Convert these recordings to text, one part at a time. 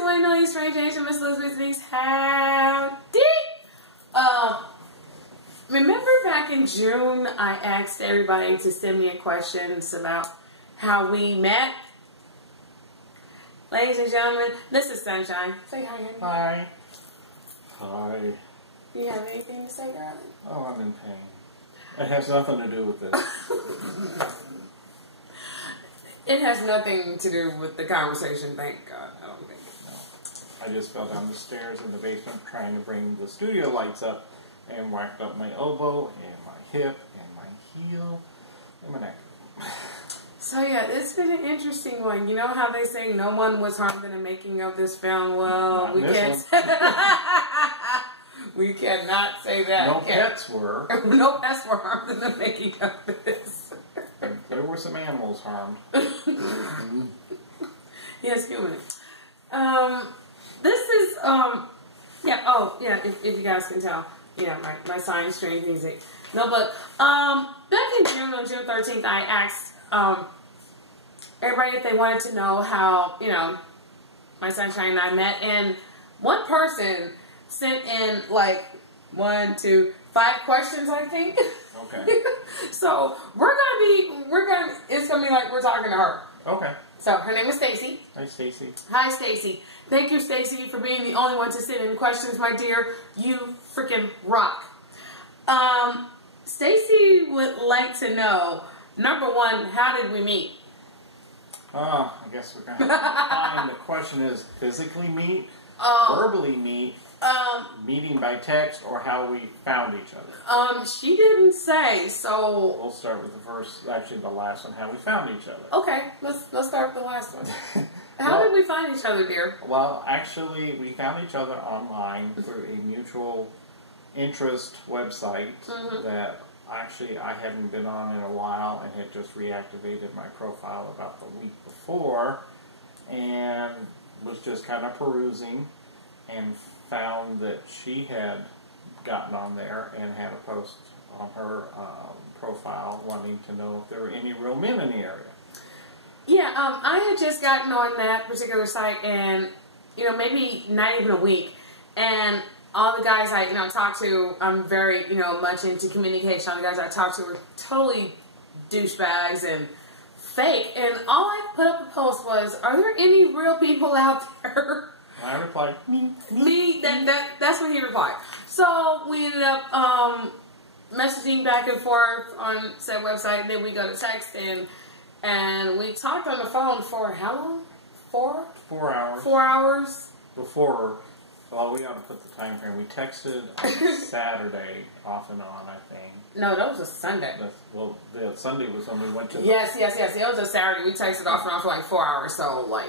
to one and only Strange Angel, Miss Elizabeth Denise. Howdy! Remember back in June, I asked everybody to send me questions about how we met? Ladies and gentlemen, this is Sunshine. Say hi, honey. Hi. Hi. Do you have anything to say, darling? Oh, I'm in pain. It has nothing to do with this. It has nothing to do with the conversation, thank God. I don't think. No. I just fell down the stairs in the basement trying to bring the studio lights up and whacked up my elbow and my hip and my heel and my neck. So yeah, it's been an interesting one. You know how they say no one was harmed in the making of this film? Well, Not we this can't. We cannot say that. No pets were. No pets were harmed in the making of this. There were some animals harmed. Yes, human. This is yeah. Oh yeah. If you guys can tell, yeah, my sign strange music. No, but back in June, on June 13th, I asked everybody if they wanted to know how, you know, my Sunshine and I met, and one person sent in like 1, 2, 5 questions, I think. Okay. So it's gonna be like we're talking to her. Okay. So her name is Stacy. Hi, Stacy. Hi, Stacy. Thank you, Stacy, for being the only one to send in questions, my dear. You freaking rock. Stacy would like to know, number one, how did we meet? I guess we're going to find the question is physically meet, verbally meet, meeting by text, or how we found each other. She didn't say, so... We'll start with the first, actually the last one, how we found each other. Okay, let's start with the last one. How did we find each other, dear? Well, actually, we found each other online through a mutual interest website that actually I hadn't been on in a while and had just reactivated my profile about the week before and was just kind of perusing and found that she had gotten on there and had a post on her profile wanting to know if there were any real men in the area. Yeah, I had just gotten on that particular site, and, you know, maybe not even a week, and all the guys I, talk to, I'm very, much into communication. All the guys I talk to were totally douchebags and fake, and all I put up a post was, are there any real people out there? I replied, Me, that's what he replied. So we ended up messaging back and forth on said website, and then we go to text, and we talked on the phone for how long? 4 hours. 4 hours? Before, well, we ought to put the time frame. We texted on Saturday, off and on, I think. No, that was a Sunday. The Sunday was when we went to Yes. It was a Saturday. We texted off and on for like 4 hours, so like...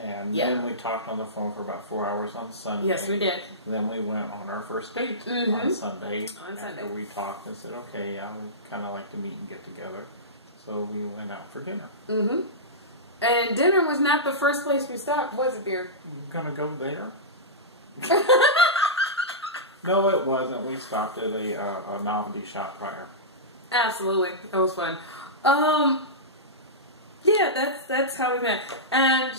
And then we talked on the phone for about 4 hours on Sunday. Yes, we did. Then we went on our first date on Sunday. After we talked and said, okay, yeah, we kind of like to meet and get together. So we went out for dinner. And dinner was not the first place we stopped, was it, dear? We're going to go there? No, it wasn't. We stopped at a novelty shop prior. Absolutely. That was fun. Yeah, that's how we met. And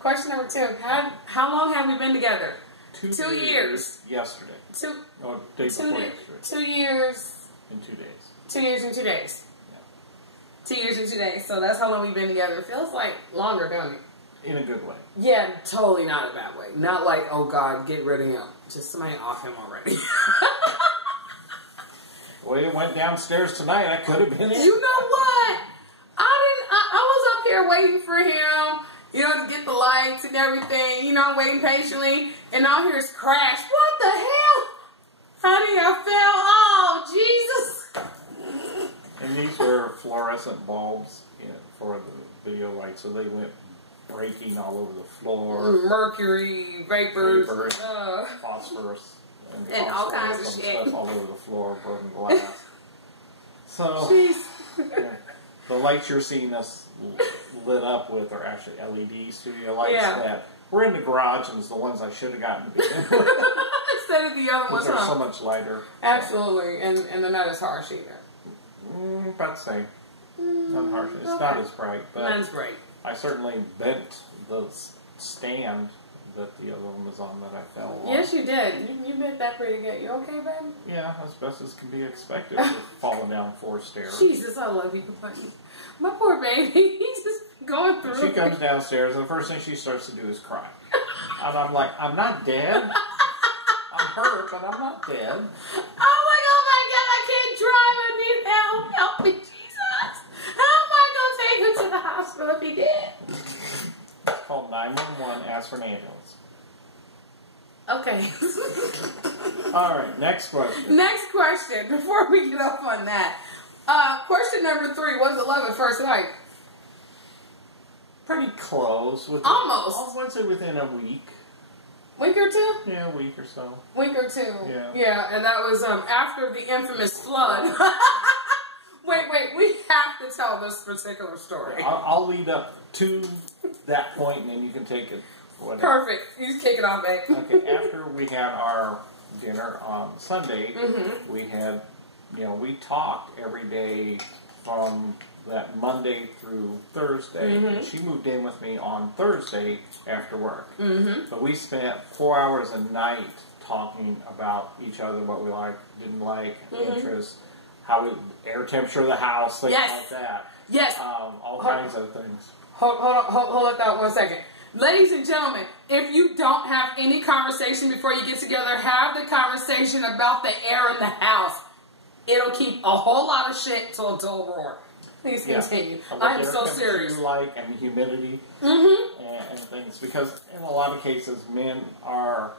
question number 2, how long have we been together? 2 years. Yesterday. Day before yesterday. 2 years. In 2 days. 2 years and 2 days. Yeah. 2 years and 2 days. So that's how long we've been together. It feels like longer, don't it? In a good way. Yeah, totally not a bad way. Not like, oh God, get rid of him. Just somebody off him already. Well, it went downstairs tonight. I could have been in. You know what? I was up here waiting for him, to get the lights and everything. I'm waiting patiently, and all here is crash. What the hell? Honey, I fell. Oh, Jesus. And these were fluorescent bulbs for the video lights, so they went breaking all over the floor. Mercury, vapors, phosphorus, and all kinds of shit. Stuff all over the floor, broken glass. So, the lights you're seeing us lit up with are actually LED studio lights that were in the garage, and it's the ones I should have gotten to begin with. Instead of the other ones, they're so much lighter. Absolutely, and they're not as harsh either. About the same. Not harsh. It's not as bright, but mine's bright. I certainly bent the stand that the other one was on that I fell on. Yes, you did. You bit that pretty good. You okay, baby? Yeah, as best as can be expected with falling down 4 stairs. Jesus, I love you, honey. My poor baby. He's just going through. She comes downstairs, and the first thing she starts to do is cry. And I'm like, I'm not dead. I'm hurt, but I'm not dead. Oh my God, I can't drive. I need help. Help me, Jesus. How am I going to take him to the hospital if he did? Call 911, ask for an ambulance. Okay. All right, next question. Next question, before we get off on that. Question number 3, was it love at first sight? Pretty close. Almost. I would say within a week. Week or two? Yeah, a week or so. Week or two. Yeah. Yeah, and that was after the infamous flood. Wait, we have to tell this particular story. I'll lead up to that point, and then you can take it. Whatever. Perfect. You just kick it off, babe. Okay, after we had our dinner on Sunday, we had, we talked every day from that Monday through Thursday. And she moved in with me on Thursday after work. But we spent 4 hours a night talking about each other, what we liked, didn't like, interests, air temperature of the house, things like that. Yes. All kinds of things. Hold it that 1 second. Ladies and gentlemen, if you don't have any conversation before you get together, have the conversation about the air in the house. It'll keep a whole lot of shit to a dull roar. Please continue. I am so serious. Like and humidity and things, because in a lot of cases, men are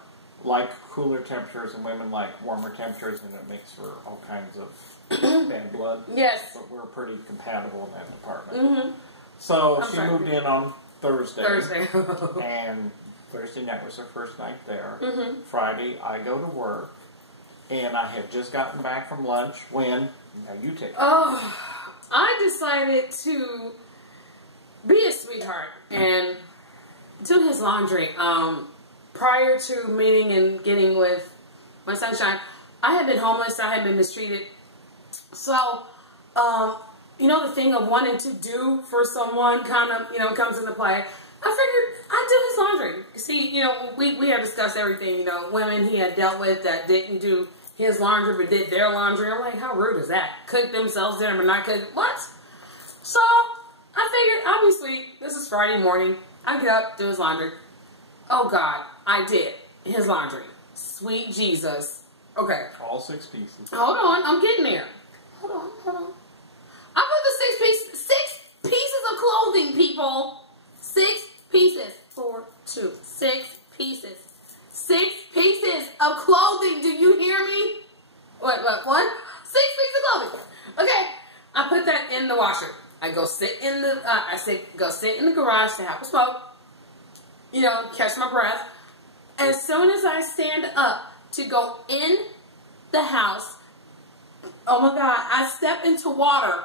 like cooler temperatures and women like warmer temperatures, and it makes for all kinds of bad blood. Yes. But we're pretty compatible in that department. So she moved in on Thursday. And Thursday night was her first night there. Friday, I go to work, and I had just gotten back from lunch when, now you take it. Oh, I decided to be a sweetheart and do his laundry. Prior to meeting and getting with my sunshine, I had been homeless. I had been mistreated. So, the thing of wanting to do for someone kind of, comes into play. I figured I'd do his laundry. See, we had discussed everything, women he had dealt with that didn't do his laundry but did their laundry. I'm like, how rude is that? Cook themselves dinner but not cook. What? So, I figured, obviously, this is Friday morning. I get up, do his laundry. Oh, God, I did his laundry. Sweet Jesus. Okay. All 6 pieces. Hold on, I'm getting there. Hold on. I put the 6 pieces of clothing, people. 6 pieces. 4, 2, 6 pieces. 6 pieces of clothing. Do you hear me? What? 6 pieces of clothing. Okay. I put that in the washer. I go sit in the. Go sit in the garage to have a smoke. Catch my breath. As soon as I stand up to go in the house, oh my God, I step into water.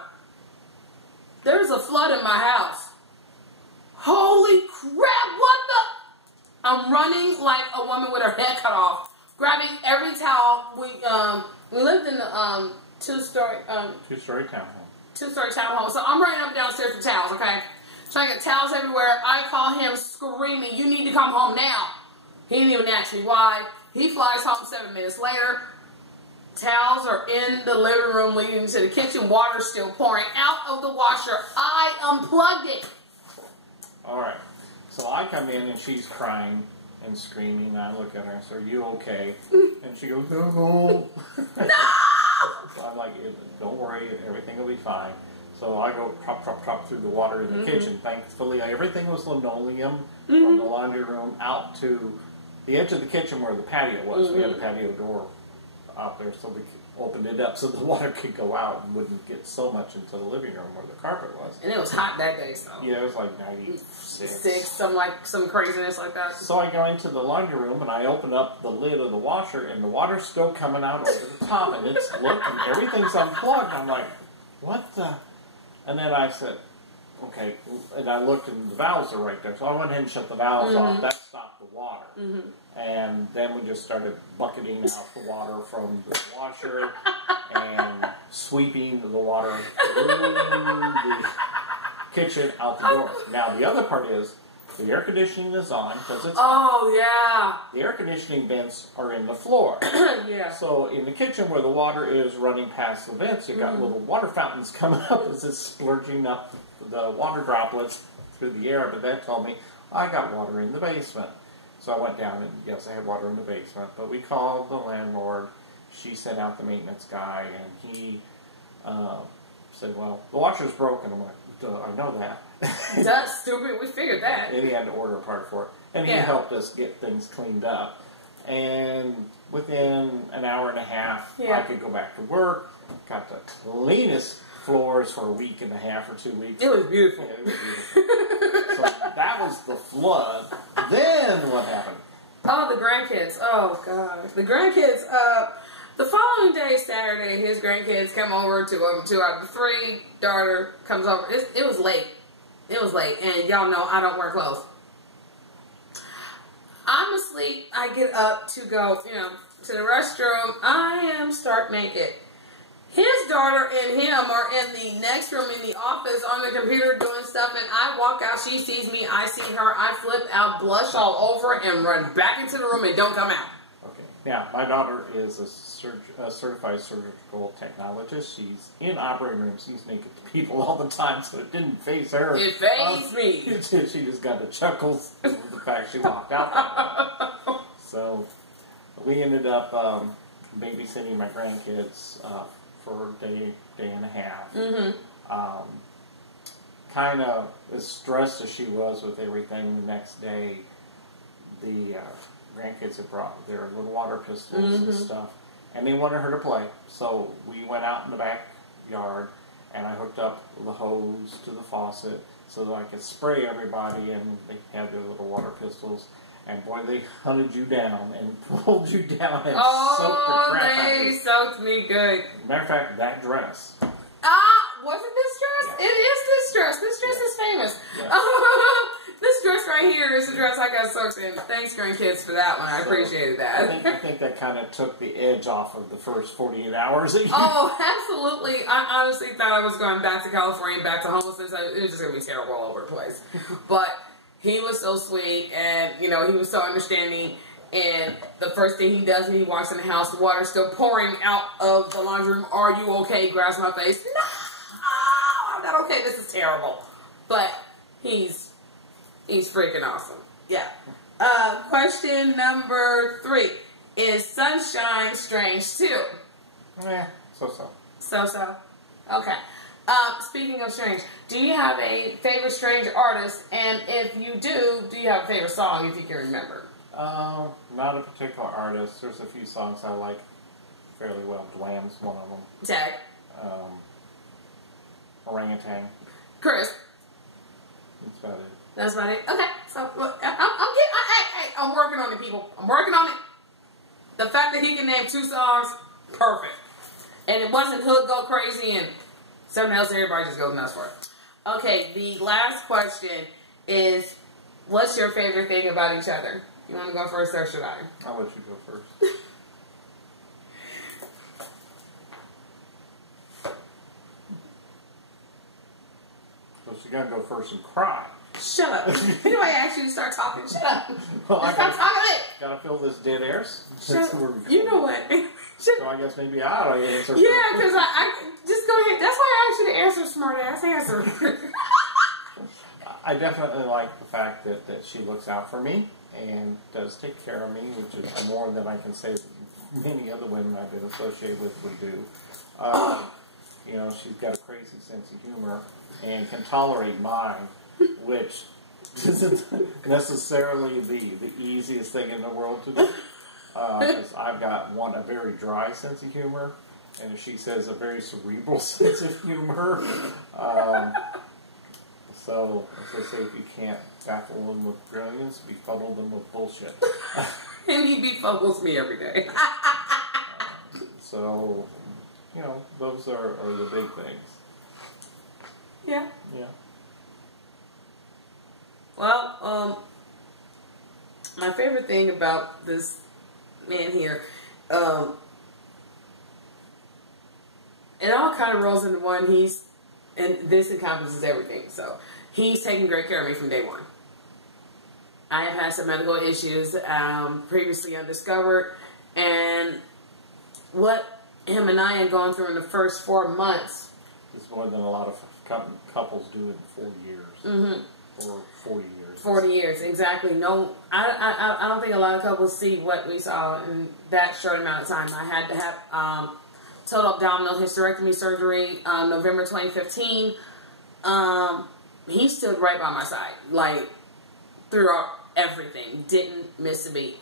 There's a flood in my house. Holy crap, what the? I'm running like a woman with her head cut off, grabbing every towel. We lived in the two-story townhome. Two-story townhome. So I'm running up and downstairs for towels, okay? Trying to get towels everywhere. I call him screaming, you need to come home now. He didn't even ask me why. He flies home 7 minutes later. Towels are in the living room leading to the kitchen. Water's still pouring out of the washer. I unplugged it. All right. So I come in and she's crying and screaming. And I look at her and say, are you okay? And she goes, no. No! So I'm like, don't worry, everything will be fine. So I go trop through the water in the kitchen. Thankfully, everything was linoleum from the laundry room out to the edge of the kitchen where the patio was. We had a patio door out there, so we opened it up so the water could go out and wouldn't get so much into the living room where the carpet was. And it was hot that day, so. Yeah, it was like 96. Some craziness like that. So I go into the laundry room and I open up the lid of the washer and the water's still coming out over the top and it's looking, everything's unplugged. I'm like, what the? And then I said, okay, and I looked and the valves are right there. So I went ahead and shut the valves off. That stopped the water. And then we just started bucketing out the water from the washer and sweeping the water through the kitchen out the door. Now the other part is, The air conditioning is on because it's Oh, the air conditioning vents are in the floor. yeah. Yeah. So in the kitchen where the water is running past the vents, you've got little water fountains coming up as it's splurging up the water droplets through the air. But that told me I got water in the basement. So I went down and yes, I had water in the basement. But we called the landlord. She sent out the maintenance guy, and he said, well, the washer's broken. I'm like, duh, I know that. That's stupid. We figured that. And he had to order a part for it. And he helped us get things cleaned up. And within an hour and a half, I could go back to work. Got the cleanest floors for a week and a half or 2 weeks. It was beautiful. Yeah, it was beautiful. So that was the flood. Then what happened? Oh, the grandkids. Oh, God. The grandkids, the following day, Saturday, his grandkids come over to him. 2 out of the 3. Daughter comes over. It was late. It was late. And y'all know I don't wear clothes. I'm asleep. I get up to go, to the restroom. I am stark naked. His daughter and him are in the next room in the office on the computer doing stuff, and I walk out. She sees me. I see her. I flip out, blush all over, and run back into the room and don't come out. Okay. Now, my daughter is a certified surgical technologist. She's in operating rooms. She's naked to people all the time, so it didn't faze her. It fazed me. She just got the chuckles over the fact she walked out that way. So we ended up babysitting my grandkids for a day and a half. Mm-hmm. Kind of as stressed as she was with everything, the next day, the grandkids had brought their little water pistols and stuff, and they wanted her to play. So we went out in the backyard, and I hooked up the hose to the faucet so that I could spray everybody, and they had their little water pistols. And boy, they hunted you down and pulled you down and soaked the crap out of you. They soaked me good. Matter of fact, that dress. Was it this dress? Yeah. It is this dress. This dress is famous. Yeah. This dress right here is the dress I got soaked in. Thanks, grandkids, for that one. I appreciated that. I think that kind of took the edge off of the first 48 hours that you... Oh, absolutely. I honestly thought I was going back to California, back to homelessness. It was just going to be terrible all over the place. But he was so sweet, and, he was so understanding. And the first thing he does when he walks in the house, the water's still pouring out of the laundry room. Are you okay? Grabs my face. No, I'm not okay. This is terrible. But he's freaking awesome. Yeah. Question number 3. Is Sunshine strange too? So-so. So-so. Okay. Speaking of strange, do you have a favorite strange artist? And if you do you have a favorite song if you can remember? Not a particular artist. There's a few songs I like fairly well. Dwam's one of them. Tag. Orangutan. Chris. That's about it. That's about it. Okay. So look, I'm working on it, people. I'm working on it. The fact that he can name 2 songs, perfect. And it wasn't Hood Go Crazy and something else everybody just goes nuts for it. Okay, the last question is, what's your favorite thing about each other? You want to go first or should I? I'll let you go first. So she's got to go first and cry. Shut up. Anybody asked you to start talking? Shut up. Well, Just stop talking. Gotta fill this dead air. Shut up. You know what? So I guess maybe I ought to answer. Yeah, because I just go ahead. That's why I asked you to answer, smart ass answer. I definitely like the fact that she looks out for me and does take care of me, which is more than I can say that many other women I've been associated with would do. She's got a crazy sense of humor and can tolerate mine, which isn't necessarily the easiest thing in the world to do. Because I've got a very dry sense of humor, and if she says a very cerebral sense of humor. So, as I say, if you can't baffle them with brilliance, befuddle them with bullshit. And he befuddles me every day. So, those are the big things. Yeah. Yeah. Well, my favorite thing about this man here, it all kind of rolls into one. And this encompasses everything. So he's taking great care of me from day one. I have had some medical issues previously undiscovered, and what him and I had gone through in the first 4 months. It's more than a lot of couples do in 4 years. Mm-hmm. Or 40 years. 40 years, exactly. No, I don't think a lot of couples see what we saw in that short amount of time. I had to have total abdominal hysterectomy surgery November 2015. He stood right by my side, like, throughout everything. Didn't miss a beat.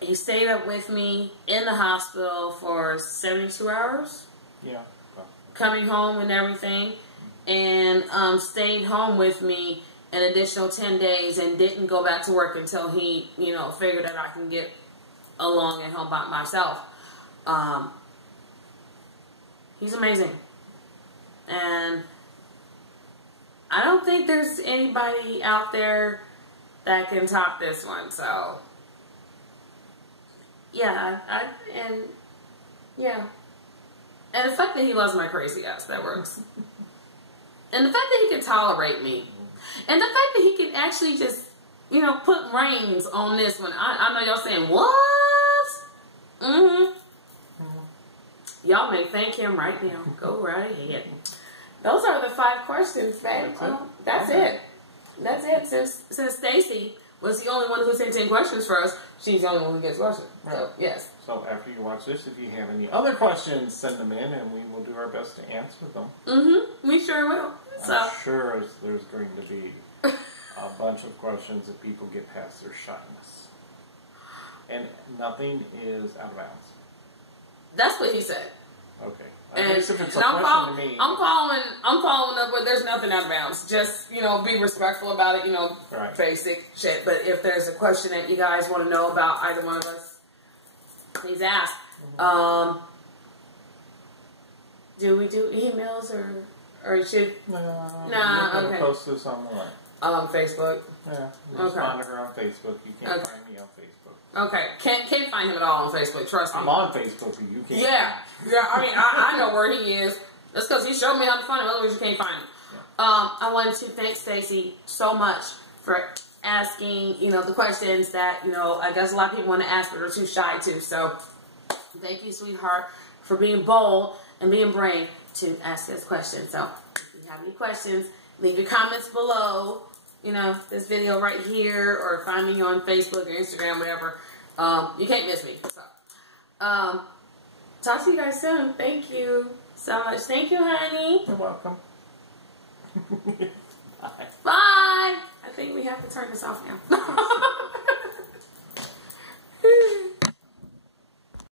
He stayed up with me in the hospital for 72 hours. Yeah. Coming home and everything. And stayed home with me an additional 10 days and didn't go back to work until he, figured that I can get along and help out myself. He's amazing. And I don't think there's anybody out there that can top this one. So, yeah, and the fact that he loves my crazy ass, that works. And the fact that he can tolerate me. And the fact that he can actually just, put reins on this one. I know y'all saying, what? Mm-hmm. Y'all may thank him right now. Go right ahead. Those are the 5 questions, babe. That's it. That's it. Since Stacy was the only one who sent in questions for us, she's the only one who gets questions. Right. So, yes. So after you watch this, if you have any other questions, send them in and we will do our best to answer them. Mm-hmm. We sure will. I'm sure there's going to be a bunch of questions if people get past their shyness. And nothing is out of bounds. That's what he said. Okay. And if it's a question to me, I'm following up with there's nothing out of bounds. Just, be respectful about it, right. Basic shit. But if there's a question that you guys want to know about either one of us, please ask. Mm-hmm. Do we do emails or should? Nah, okay. Post this on the line. Facebook. Yeah, respond to her on Facebook. You can't find me on Facebook. Okay, can't find him at all on Facebook. Trust me. I'm on Facebook, but you can't. Yeah. I mean, I know where he is. That's because he showed me how to find him. Otherwise, you can't find him. Yeah. I wanted to thank Stacy so much for asking, the questions that I guess a lot of people want to ask but are too shy to. So, thank you, sweetheart, for being bold and being brave to ask us questions. So, if you have any questions, leave your comments below. This video right here, or find me on Facebook or Instagram, whatever. You can't miss me. So, talk to you guys soon. Thank you so much. Thank you, honey. You're welcome. Bye. I think we have to turn this off now.